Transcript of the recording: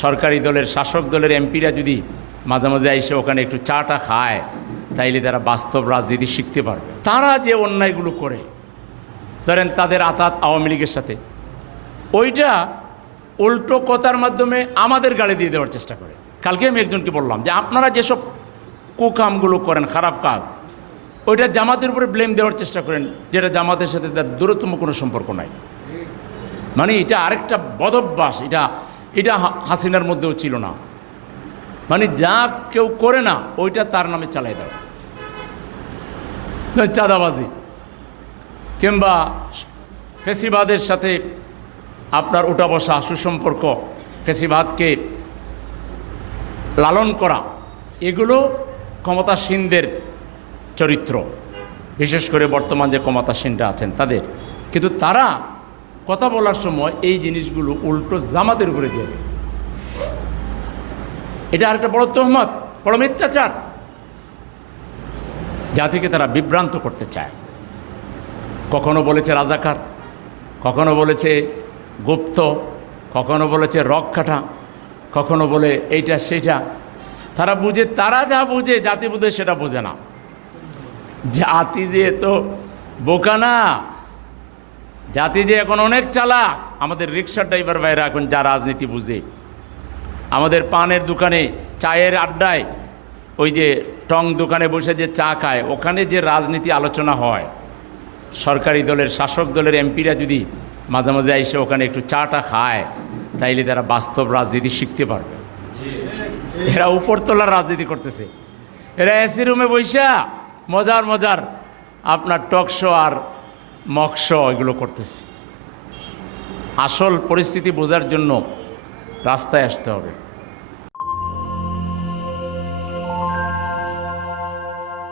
সরকারি দলের শাসক দলের এমপিরা যদি মাঝে মাঝে এসে ওখানে একটু চাটা খায়, তাইলে তারা বাস্তব রাজনীতি শিখতে পারবে। তারা যে অন্যায়গুলো করে, ধরেন তাদের আতাত আওয়ামী লীগের সাথে, ওইটা উল্টো কথার মাধ্যমে আমাদের গালি দিয়ে দেওয়ার চেষ্টা করে। কালকে আমি একজনকে বললাম যে আপনারা যেসব কুকামগুলো করেন, খারাপ কাজ, ওইটা জামাতের উপরে ব্লেম দেওয়ার চেষ্টা করেন, যেটা জামাতের সাথে তার দূরতম কোনো সম্পর্ক নাই। মানে এটা আরেকটা বদভ্যাস, এটা হাসিনার মধ্যেও ছিল না। মানে যা কেউ করে না ওইটা তার নামে চালাই দেওয়া, চাঁদাবাজি কিংবা ফেসিবাদের সাথে আপনার উঠা বসা, সুসম্পর্ক, ফেসিবাদকে লালন করা, এগুলো ক্ষমতাসীনদের চরিত্র, বিশেষ করে বর্তমান যে ক্ষমতাসীনরা আছেন তাদের। কিন্তু তারা কথা বলার সময় এই জিনিসগুলো উল্টো জামাতের উপরে দিয়ে দেয়। এটা আরেকটা বড় তহমত, বড় মিথ্যাচার। জাতিকে তারা বিভ্রান্ত করতে চায়। কখনো বলেছে রাজাকার, কখনো বলেছে গুপ্ত, কখনো বলেছে রক্ষাটা, কখনো বলে এইটা সেইটা। তারা যা বুঝে, জাতি বুঝে সেটা বোঝে না। জাতি যে তো বোকা না, জাতি যে এখন অনেক চালাক। আমাদের রিক্সা ড্রাইভার ভাইরা এখন যা রাজনীতি বুঝে, আমাদের পানের দোকানে, চায়ের আড্ডায়, ওই যে টং দোকানে বসে যে চা খায়, ওখানে যে রাজনীতি আলোচনা হয়, সরকারি দলের শাসক দলের এমপিরা যদি মাঝে মাঝে এসে ওখানে একটু চাটা খায়, তাইলে তারা বাস্তব রাজনীতি শিখতে পারবে। এরা উপরতলার রাজনীতি করতেছে, এরা এসি রুমে বৈশা মজার মজার আপনার টক শো আর মক শো এগুলো করতেছে। আসল পরিস্থিতি বোঝার জন্য রাস্তায় আসতে হবে।